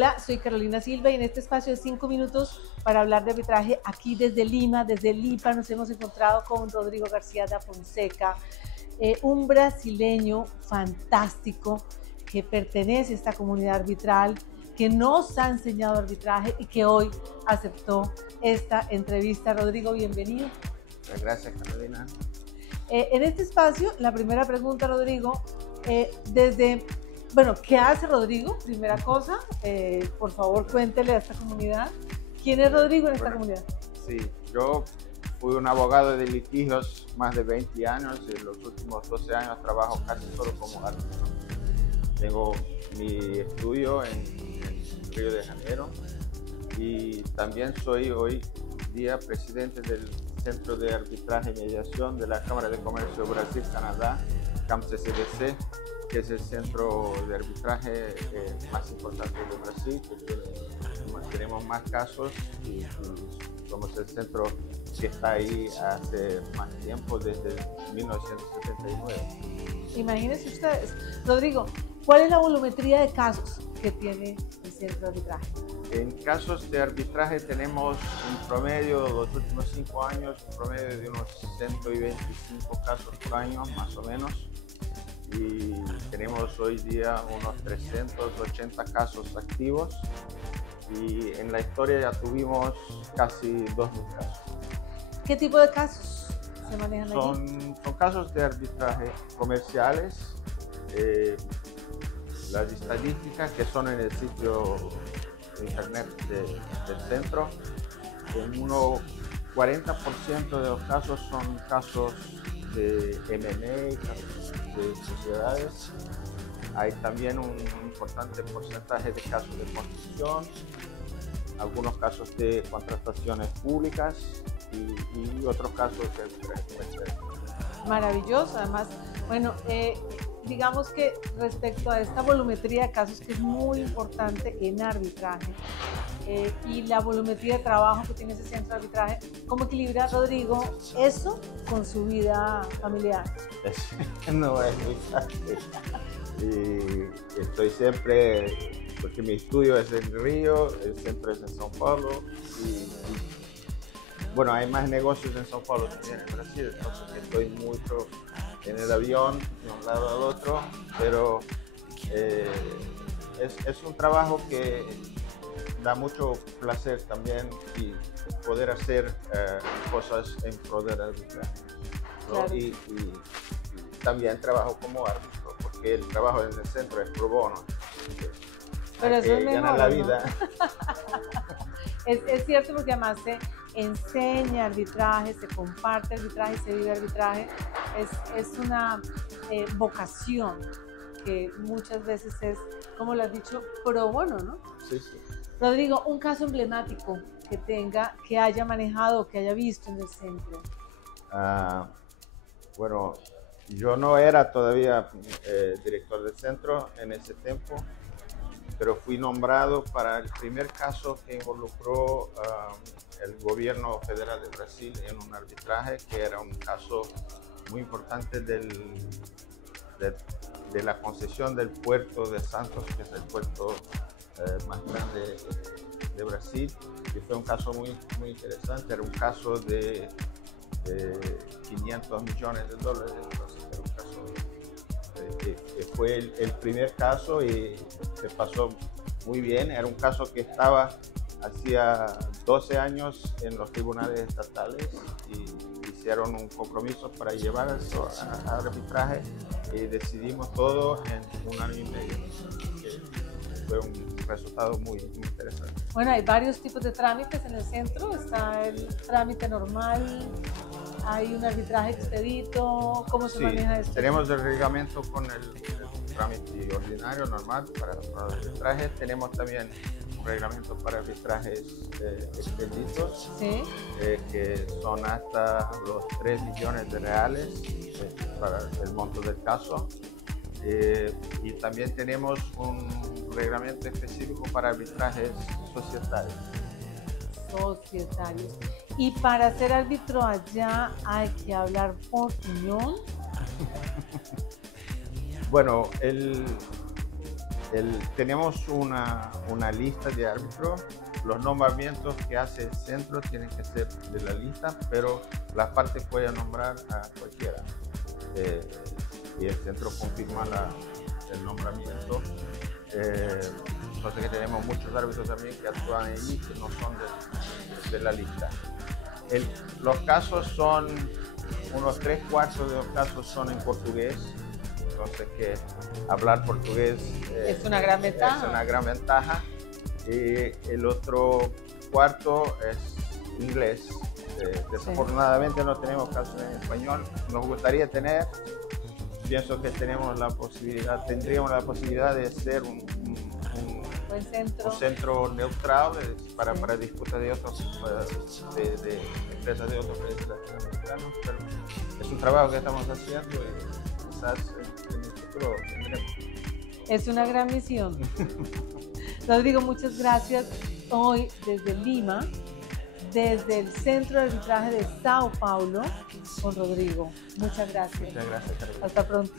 Hola, soy Carolina Silva y en este espacio de 5 minutos para hablar de arbitraje aquí desde Lima, desde Lipa, nos hemos encontrado con Rodrigo García da Fonseca, un brasileño fantástico que pertenece a esta comunidad arbitral, que nos ha enseñado arbitraje y que hoy aceptó esta entrevista. Rodrigo, bienvenido. Muchas gracias, Carolina. En este espacio, la primera pregunta, Rodrigo, ¿qué hace Rodrigo? Primera cosa, por favor, cuéntele a esta comunidad. ¿Quién es Rodrigo en esta comunidad? Sí, yo fui un abogado de litigios más de 20 años y en los últimos 12 años trabajo casi solo como árbitro. Tengo mi estudio en Río de Janeiro y también soy hoy día presidente del Centro de Arbitraje y Mediación de la Cámara de Comercio Brasil-Canadá, CAMCCBC, que es el centro de arbitraje más importante de Brasil, porque tenemos más casos y somos el centro que está ahí hace más tiempo, desde 1979. Imagínense ustedes. Rodrigo, ¿cuál es la volumetría de casos que tiene el centro de arbitraje? En casos de arbitraje tenemos un promedio, los últimos 5 años, un promedio de unos 125 casos por año, más o menos. Y tenemos hoy día unos 380 casos activos y en la historia ya tuvimos casi 2.000 casos. ¿Qué tipo de casos se manejan allí? Son casos de arbitraje comerciales. Las estadísticas que son en el sitio de internet del centro, en unos 40% de los casos son casos de M&A, casos de sociedades. Hay también un importante porcentaje de casos de construcción, algunos casos de contrataciones públicas y otros casos de arbitraje. Maravilloso, además, bueno, digamos que respecto a esta volumetría de casos que es muy importante en arbitraje y la volumetría de trabajo que tiene ese centro de arbitraje, ¿cómo equilibra Rodrigo eso con su vida familiar? No es muy fácil. Y estoy siempre, porque mi estudio es en Río, el centro es en São Paulo y bueno, hay más negocios en São Paulo también en Brasil, entonces estoy mucho en el avión de un lado al otro, pero es un trabajo que da mucho placer también y poder hacer cosas en pro del arbitraje, ¿no? Claro. Y también trabajo como árbitro, porque el trabajo en el centro es pro bono. Pero eso es mejor, ganar la vida. ¿No? Es cierto, porque además se enseña arbitraje, se comparte arbitraje, se vive arbitraje. Es una vocación que muchas veces es, como lo has dicho, pro bono, ¿no? Sí, sí. Rodrigo, un caso emblemático que haya manejado, que haya visto en el centro. Bueno, yo no era todavía director del centro en ese tiempo, pero fui nombrado para el primer caso que involucró el gobierno federal de Brasil en un arbitraje, que era un caso muy importante de la concesión del puerto de Santos, que es el puerto más grande de Brasil, y fue un caso muy, muy interesante. Era un caso de 500 millones de dólares, entonces era un caso que fue el primer caso y se pasó muy bien. Era un caso que estaba hacía 12 años en los tribunales estatales y hicieron un compromiso para llevar eso a arbitraje y decidimos todo en 1 año y medio. Fue un resultado muy, muy interesante. Bueno, hay varios tipos de trámites en el centro. Está el trámite normal, hay un arbitraje expedito. ¿Cómo se maneja esto? Tenemos el reglamento con el trámite ordinario, normal, para los arbitrajes. Tenemos también un reglamento para arbitrajes expeditos, ¿sí? Que son hasta los 3 millones de reales para el monto del caso. Y también tenemos un reglamento específico para arbitrajes societarios. Y para ser árbitro allá hay que hablar por unión. Bueno, Tenemos una lista de árbitros. Los nombramientos que hace el centro tienen que ser de la lista, pero las partes pueden nombrar a cualquiera. Y el centro confirma el nombramiento. Entonces que tenemos muchos árbitros también que actúan allí que no son de la lista. Los casos son, unos 3/4 de los casos son en portugués. Entonces que hablar portugués es una gran ventaja. Es una gran ventaja. Y el otro cuarto es inglés. Desafortunadamente no tenemos casos en español. Nos gustaría tener. Pienso que tendríamos la posibilidad de ser un centro neutral para disputas de otros de empresas de otros países latinoamericanos. Pero es un trabajo que estamos haciendo y quizás en el futuro tendremos. Es una gran misión. Rodrigo, muchas gracias. Hoy desde Lima, desde el Centro de Arbitraje de Sao Paulo, con Rodrigo. Muchas gracias. Muchas gracias, Carolina. Hasta pronto.